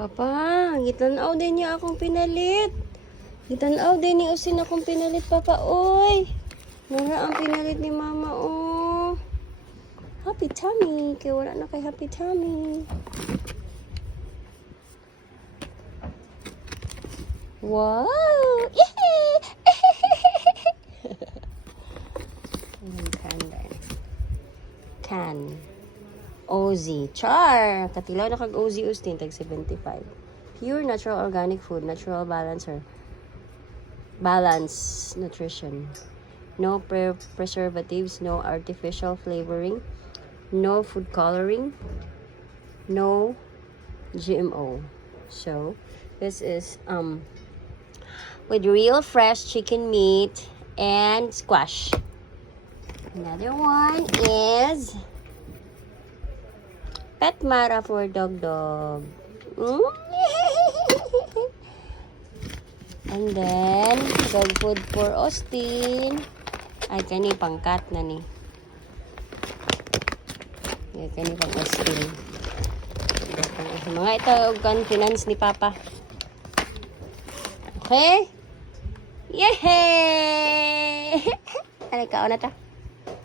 Papa, gitanaw din niya akong pinalit. Gitanaw din ni Usin akong pinalit, Papa. Oy, mura ang pinalit ni Mama, oh. Happy tummy. Kaya wala na kay happy tummy. Wow! Yay! Can. Ozy. Char! Katilaw na kag Ozy Ustin. Tag 75. Pure natural organic food. Natural balancer. Balance nutrition. No preservatives. No artificial flavoring. No food coloring. No GMO. So, this is with real fresh chicken meat and squash. Another one is Pet Mara for dog. And then dog food for Austin. Ay, kani pangkat na ni. Ay, kani pang Austin. Mga ito confidence ni Papa. Okay? Yay! Alay ka, na ta.